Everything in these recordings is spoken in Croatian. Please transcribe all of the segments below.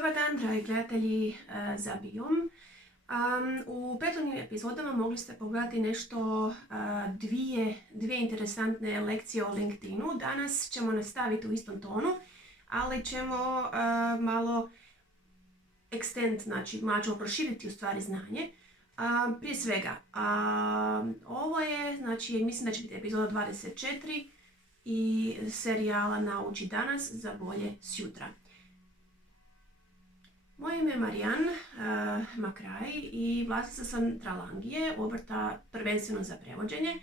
Dobar dan, dragi gledatelji za Biom. U prethodnim epizodama mogli ste pogledati nešto, dvije interesantne lekcije o LinkedInu. Danas ćemo nastaviti u istom tonu, ali ćemo malo malo ćemo proširiti u stvari znanje. Prije svega, ovo je, mislim da će biti epizoda 24 i serijala Nauči danas za bolje sutra. Moje ime je Marijan Makraj i vlasnica sam Tralangije, obrta prvenstveno za prevođenje,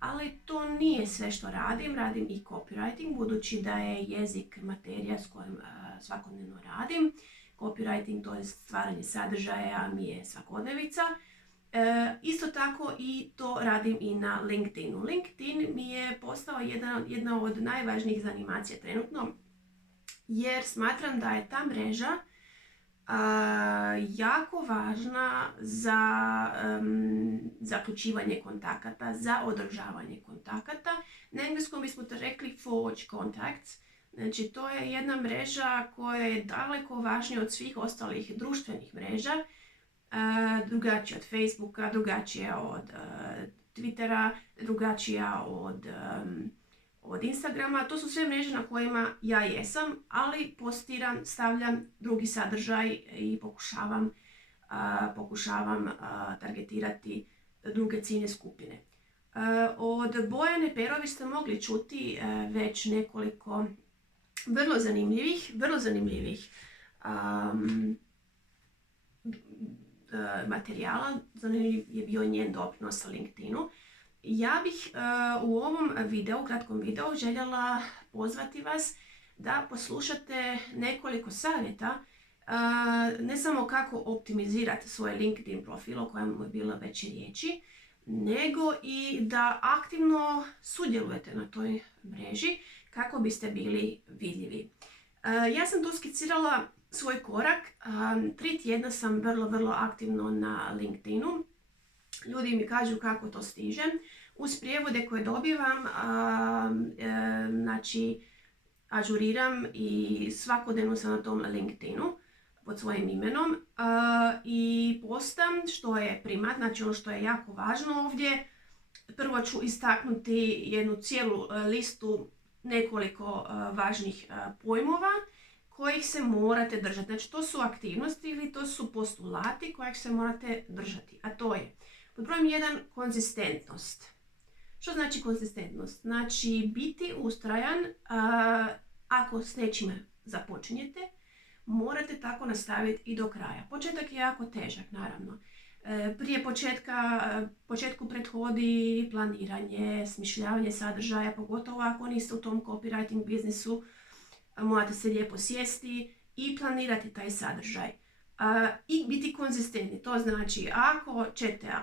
ali to nije sve što radim. Radim i copywriting, budući da je jezik materija s kojom svakodnevno radim. Copywriting, to je stvaranje sadržaja, mi je svakodnevica. Isto tako i to radim i na LinkedInu. LinkedIn mi je postao jedna od najvažnijih zanimacija trenutno, jer smatram da je ta mreža jako važna za zaključivanje kontakata, za održavanje kontakata. Na engleskom bismo to rekli forge contacts. Znači, to je jedna mreža koja je daleko važnija od svih ostalih društvenih mreža. Drugačija od Facebooka, drugačija od Twittera, drugačija od Instagrama. To su sve mreže na kojima ja jesam, ali postiram, stavljam drugi sadržaj i pokušavam targetirati druge ciljne skupine. Od Bojane Perović ste mogli čuti već nekoliko vrlo zanimljivih materijala. Zanimljiv je bio njen doprinos na LinkedInu. Ja bih u ovom kratkom videu željela pozvati vas da poslušate nekoliko savjeta, ne samo kako optimizirati svoj LinkedIn profil o kojem je bilo već riječi, nego i da aktivno sudjelujete na toj mreži kako biste bili vidljivi. Ja sam tu skicirala svoj korak. 3 tjedna sam vrlo aktivno na LinkedInu. Ljudi mi kažu kako to stižem. Uz prijevode koje dobivam, ažuriram i svakodnevno sam na tom LinkedInu pod svojim imenom i postam, što je primat, znači ono što je jako važno ovdje. Prvo ću istaknuti jednu cijelu listu nekoliko važnih pojmova kojih se morate držati. Znači, to su aktivnosti ili to su postulati kojih se morate držati, a to je pod brojem 1 konzistentnost. Što znači konzistentnost? Znači biti ustrajan, ako s nečime započinjete, morate tako nastaviti i do kraja. Početak je jako težak, naravno. Prije početku prethodi planiranje, smišljavanje sadržaja, pogotovo ako niste u tom copywriting biznisu, morate se lijepo sjesti i planirati taj sadržaj. I biti konzistentni. To znači ako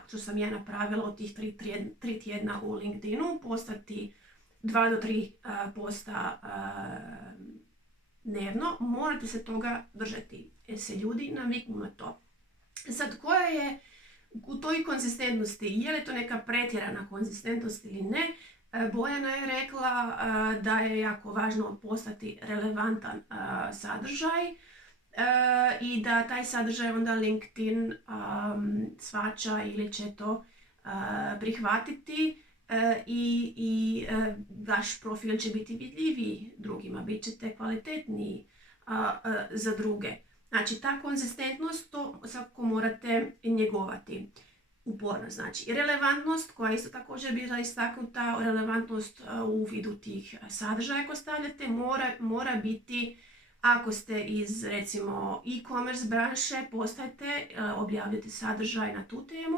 što sam ja napravila od tih 3 tjedna u LinkedInu, postati 2 do 3 posta dnevno, morate se toga držati. Jer se ljudi naviknu na to. Sad, koja je u toj konzistentnosti? Je li to neka pretjerana konzistentnost ili ne? Bojana je rekla da je jako važno postati relevantan sadržaj i da taj sadržaj onda LinkedIn shvaća ili će to prihvatiti i vaš profil će biti vidljiviji drugima, bit ćete kvalitetniji za druge. Znači, ta konzistentnost, to svakako morate njegovati uporno. Znači, relevantnost koja isto također bila istaknuta, relevantnost u vidu tih sadržaja koje stavljate mora biti, ako ste iz recimo e-commerce branše, postajte, objavljate sadržaj na tu temu.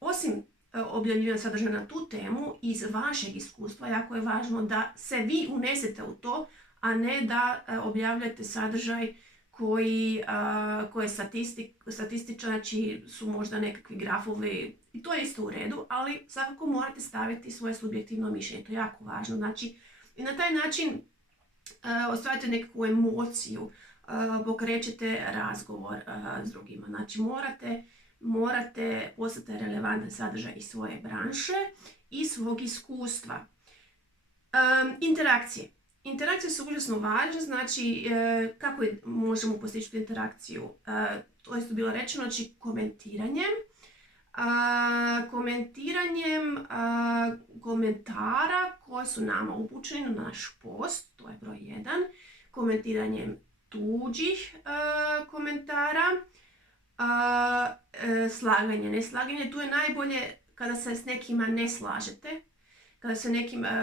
Osim objavljivanja sadržaja na tu temu, iz vašeg iskustva jako je važno da se vi unesete u to, a ne da objavljate sadržaj koje statistički, znači su možda nekakvi grafovi, i to je isto u redu, ali svakako morate staviti svoje subjektivno mišljenje, to je jako važno. Znači, i na taj način ostvarite nekakvu emociju, pokrećete razgovor s drugima. Znači, morate postati relevantan sadržaj iz svoje branše i svog iskustva. Interakcije. Interakcije su užasno važne, znači kako možemo postići tu interakciju? To je bilo rečeno, znači komentiranjem komentara koji su nama upućeni na naš post, to je broj 1, komentiranjem tuđih komentara, slaganje, neslaganje, tu je najbolje kada se s nekima ne slažete,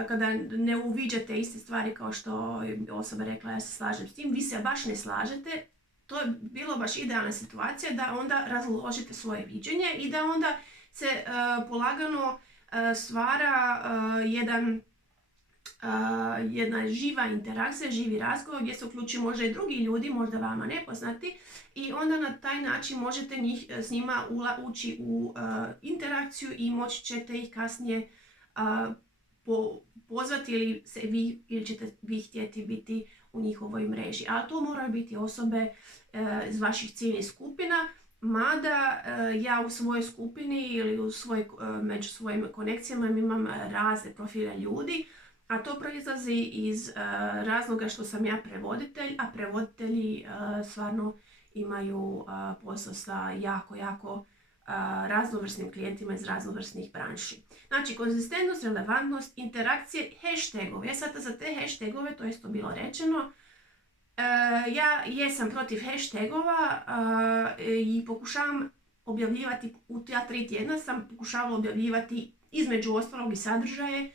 kada ne uviđate iste stvari kao što je osoba rekla ja se slažem s tim, vi se baš ne slažete, to je bilo baš idealna situacija da onda razložite svoje viđenje i da onda se polagano stvara jedna živa interakcija, živi razgovor gdje se uključuju možda i drugi ljudi, možda vama nepoznati i onda na taj način možete s njima ući u interakciju i moći ćete ih kasnije pozvati ili ćete vi htjeti biti u njihovoj mreži. Ali to moraju biti osobe iz vaših ciljnih skupina, mada ja u svojoj skupini ili među svojim konekcijama imam razne profile ljudi, a to proizlazi iz razloga što sam ja prevoditelj, a prevoditelji stvarno imaju posao sa jako raznovrsnim klijentima iz raznovrsnih branši. Znači, konzistentnost, relevantnost, interakcije, hashtagove. Sad za te hashtagove, to je isto bilo rečeno, ja jesam protiv hashtagova i pokušavam objavljivati, u ta 3 tjedna sam pokušavala objavljivati između ostalog i sadržaje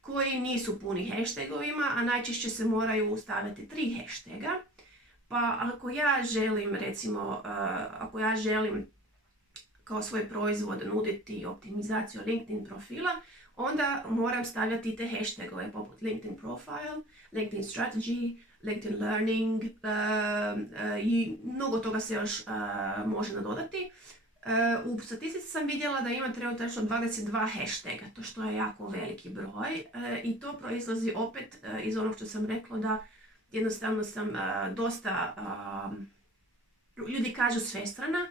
koji nisu puni hashtagovima, a najčešće se moraju staviti 3 hashtaga. Pa ako ja želim, recimo, kao svoj proizvod nuditi optimizaciju LinkedIn profila, onda moram stavljati te hashtagove poput LinkedIn profile, LinkedIn strategy, LinkedIn learning i mnogo toga se još može nadodati. U statistici sam vidjela da ima trenutačno 22 hashtaga, to što je jako veliki broj i to proizlazi opet iz onog što sam rekla da jednostavno sam dosta, ljudi kažu svestrana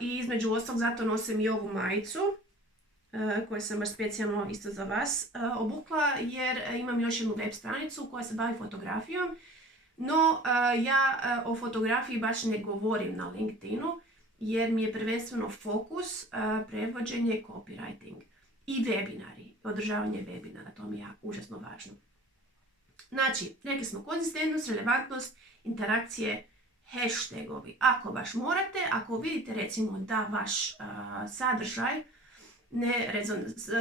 i između ostalog zato nosim i ovu majicu koju sam baš specijalno isto za vas obukla jer imam još jednu web stranicu koja se bavi fotografijom, no ja o fotografiji baš ne govorim na LinkedInu jer mi je prvenstveno fokus prevođenje, copywriting i webinari, održavanje webinara, to mi je užasno važno. Znači, rekli smo konzistentnost, relevantnost, interakcije, hashtagovi. Ako baš morate, ako vidite recimo da vaš sadržaj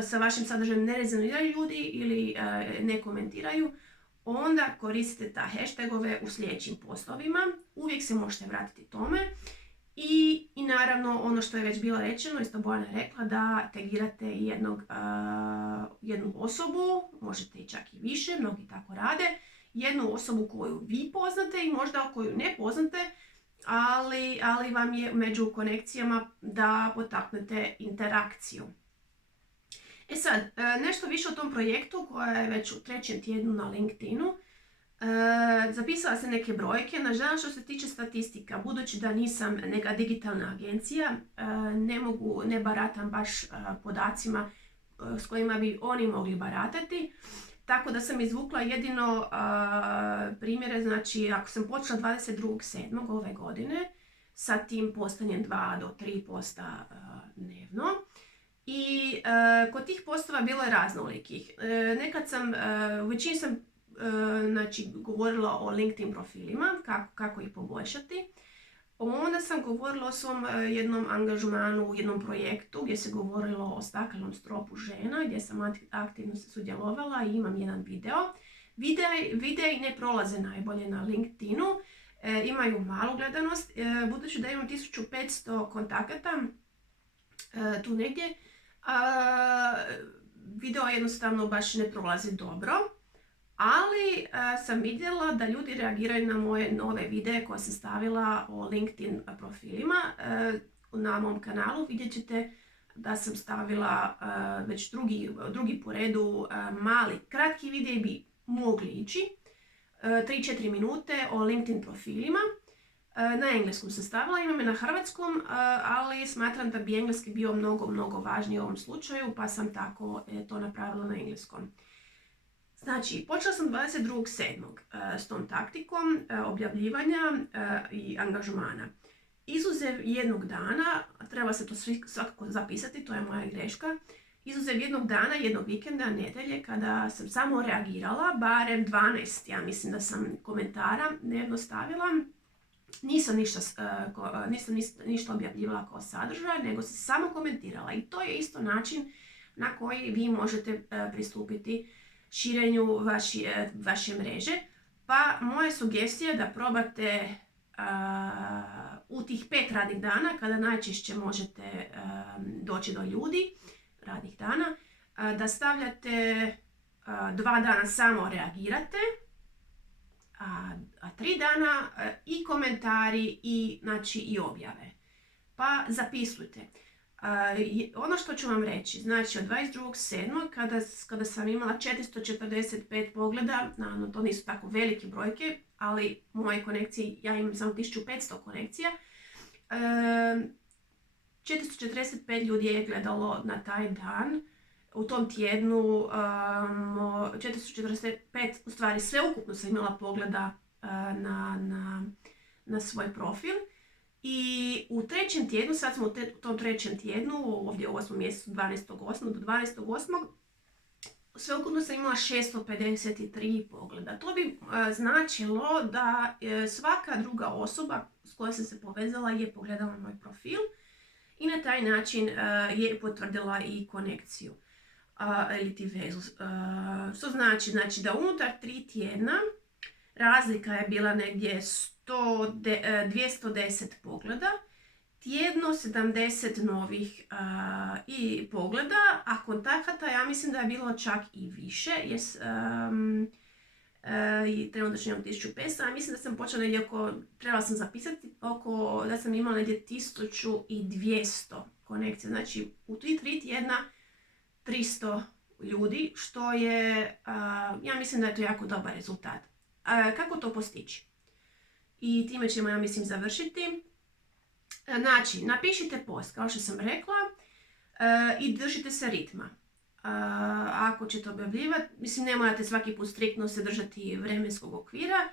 sa vašim sadržajem ne rezoniraju ljudi ili ne komentiraju, onda koristite ta hashtagove u sljedećim postovima. Uvijek se možete vratiti tome. I naravno ono što je već bilo rečeno, isto Bojana je rekla da tagirate jednu osobu, možete i čak i više, mnogi tako rade, jednu osobu koju vi poznate i možda koju ne poznate, ali vam je među konekcijama da potaknete interakciju. E sad, nešto više o tom projektu koja je već u 3. tjednu na LinkedInu. Zapisala sam neke brojke, nažalost što se tiče statistika, budući da nisam neka digitalna agencija, ne baratam baš podacima s kojima bi oni mogli baratati, tako da sam izvukla jedino primjere, znači ako sam počela 22.7. ove godine sa tim postanjem 2 do 3 posta dnevno i kod tih postova bilo je raznolikih. Nekad sam, u većini sam govorila o LinkedIn profilima, kako ih poboljšati. Onda sam govorila o svom jednom angažmanu u jednom projektu gdje se govorilo o staklenom stropu žena, gdje sam aktivno sudjelovala i imam jedan video. Videi ne prolaze najbolje na LinkedInu, imaju malu gledanost, budući da imam 1500 kontakata tu negdje, video jednostavno baš ne prolazi dobro. Ali sam vidjela da ljudi reagiraju na moje nove videe koje sam stavila o LinkedIn profilima. Na mom kanalu vidjet ćete da sam stavila već drugi po redu mali, kratki videi bi mogli ići. 3-4 minute o LinkedIn profilima. Na engleskom sam stavila, imam je na hrvatskom, ali smatram da bi engleski bio mnogo važniji u ovom slučaju, pa sam tako to napravila na engleskom. Znači, počela sam 22.7. S tom taktikom objavljivanja i angažmana. Izuzev jednog dana, treba se to svakako zapisati, to je moja greška, izuzev jednog dana, jednog vikenda, nedelje, kada sam samo reagirala, barem 12, ja mislim da sam komentara dnevno stavila. Nisam ništa objavljivala kao sadržaj, nego sam samo komentirala. I to je isto način na koji vi možete pristupiti širenju vaše mreže. Pa moja sugestija je da probate u tih 5 radnih dana, kada najčešće možete doći do ljudi, radnih dana, da stavljate 2 dana samo reagirate, a 3 dana i komentari i objave. Pa zapisujte. Ono što ću vam reći, znači od 22.7. kada sam imala 445 pogleda, naravno to nisu tako velike brojke, ali moje konekcije, ja imam samo 1500 konekcija, 445 ljudi je gledalo na taj dan. U tom tjednu 445, u stvari sveukupno sam imala pogleda na svoj profil. I u trećem tjednu, sad smo u tom trećem tjednu, ovdje u 8. mjesecu 12.8. do 12.8. sveukupno sam imala 653 pogleda. To bi značilo da svaka druga osoba s kojom sam se povezala je pogledala moj profil i na taj način je potvrdila i konekciju ili ti vezu. Što znači da unutar 3 tjedna razlika je bila negdje 210 pogleda, tjedno 70 novih i pogleda, a kontakata ja mislim da je bilo čak i više, trenutno imam 1500, a mislim da sam počela negdje trebala sam zapisati da sam imala negdje 1200 konekcija, znači u 3 tjedna 300 ljudi, što je, ja mislim da je to jako dobar rezultat. Kako to postići? I time ćemo, ja mislim, završiti. Znači, napišite post, kao što sam rekla, i držite se ritma. Ako ćete objavljivati, mislim, ne morate svaki put striktno se držati vremenskog okvira,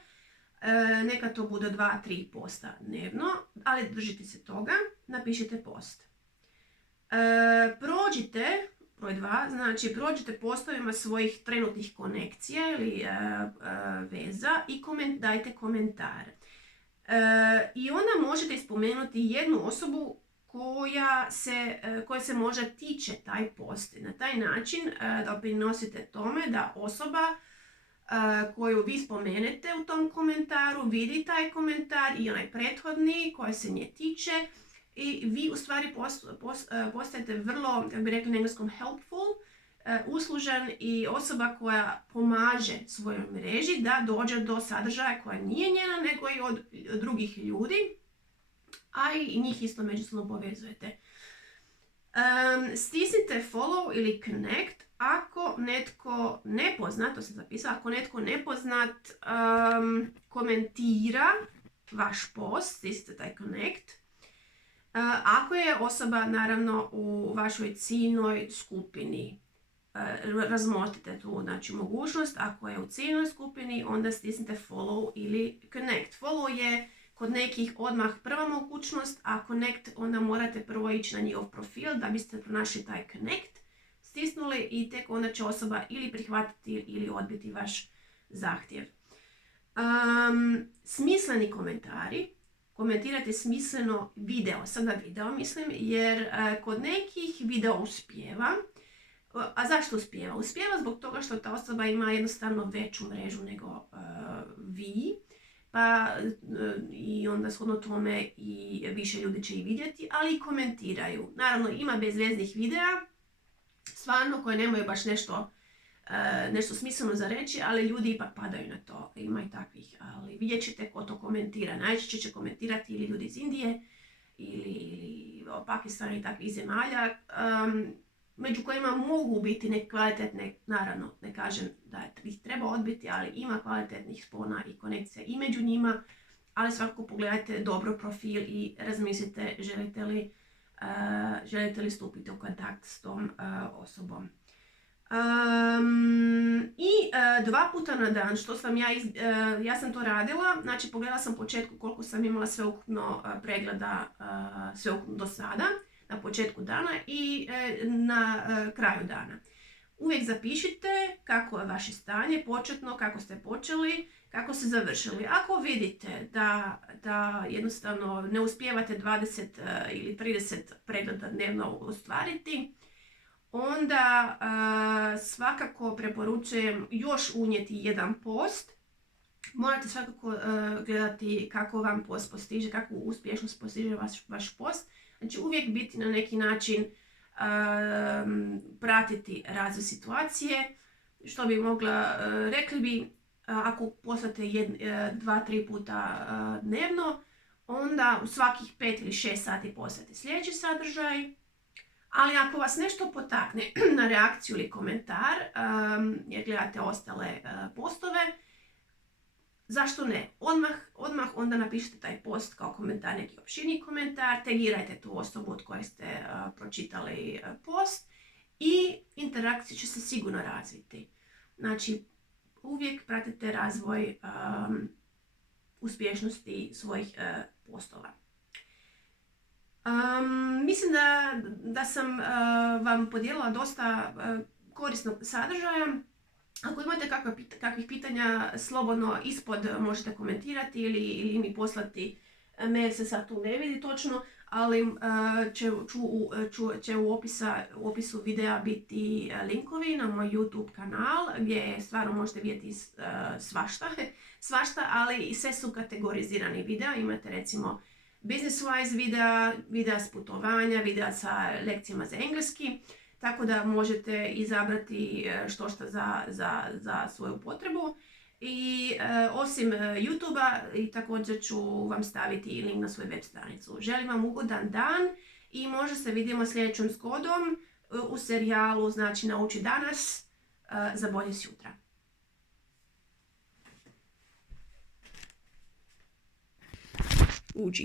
neka to bude 2-3 posta dnevno, ali držite se toga, napišite post. Prođite, broj 2, znači prođite postovima svojih trenutnih konekcija ili veza i dajte komentar. I onda možete spomenuti jednu osobu koja se možda tiče taj post. Na taj način doprinosite tome da osoba koju vi spomenete u tom komentaru vidi taj komentar i onaj prethodni koji se nje tiče i vi u stvari postajete vrlo, kako bi rekli na engleskom, helpful, uslužan i osoba koja pomaže svojoj mreži da dođe do sadržaja koja nije njena nego i od drugih ljudi, a i njih isto međusobno povezujete. Stisnite follow ili connect ako netko nepoznat, to sam zapisala, ako netko nepoznat komentira vaš post, stisnite taj connect. Ako je osoba naravno u vašoj ciljnoj skupini, razmotrite tu mogućnost. Ako je u ciljnoj skupini, onda stisnite follow ili connect. Follow je kod nekih odmah prva mogućnost, a connect onda morate prvo ići na njihov profil da biste pronašli taj connect, stisnuli i tek onda će osoba ili prihvatiti ili odbiti vaš zahtjev. Smisleni komentari. Komentirate smisleno video mislim, jer kod nekih video uspijeva. A zašto uspijeva? Uspijeva zbog toga što ta osoba ima jednostavno veću mrežu nego vi, pa i onda shodno tome i više ljudi će i vidjeti, ali i komentiraju. Naravno, ima bezveznih videa, stvarno koje nemaju baš nešto smisleno za reći, ali ljudi ipak padaju na to. Ima i takvih, ali vidjet ćete ko to komentira. Najčešće će komentirati ili ljudi iz Indije ili Pakistana i takvih zemalja, među kojima mogu biti neke kvalitetne, naravno ne kažem da ih treba odbiti, ali ima kvalitetnih spona i konekcija i među njima, ali svakako pogledajte dobro profil i razmislite želite li stupiti u kontakt s tom osobom. 2 puta na dan, što sam ja sam to radila, znači pogledala sam početku koliko sam imala sveukupno pregleda sveukupno do sada, na početku dana i na kraju dana. Uvijek zapišite kako je vaše stanje početno, kako ste počeli, kako ste završili. Ako vidite da jednostavno ne uspijevate 20 ili 30 pregleda dnevno ostvariti, onda svakako preporučujem još unijeti jedan post. Morate svakako gledati kako vam post postiže, kako uspješnost postiže vaš post. Znači uvijek biti na neki način pratiti razvoj situacije. Što bi mogla, rekli bi, ako poslate 2-3 puta dnevno, onda u svakih 5 ili 6 sati poslate sljedeći sadržaj. Ali ako vas nešto potakne na reakciju ili komentar, jer gledate ostale postove, zašto ne? Odmah onda napišite taj post kao komentar, neki opširni komentar, tagirajte tu osobu od koje ste pročitali post i interakcija će se sigurno razviti. Znači, uvijek pratite razvoj uspješnosti svojih postova. Mislim da sam vam podijelila dosta korisnog sadržaja. Ako imate kakvih pitanja, slobodno ispod možete komentirati ili mi poslati mail, se sad tu ne vidi točno, ali će u opisu videa biti linkovi na moj YouTube kanal gdje stvarno možete vidjeti svašta, ali i sve su kategorizirani videa. Imate recimo business-wise videa s putovanja, videa sa lekcijama za engleski, tako da možete izabrati što za svoju potrebu. I osim YouTube-a također ću vam staviti link na svoju web stranicu. Želim vam ugodan dan i možda se vidimo sljedećom zgodom u serijalu, znači Nauči danas za bolje sutra. Uči.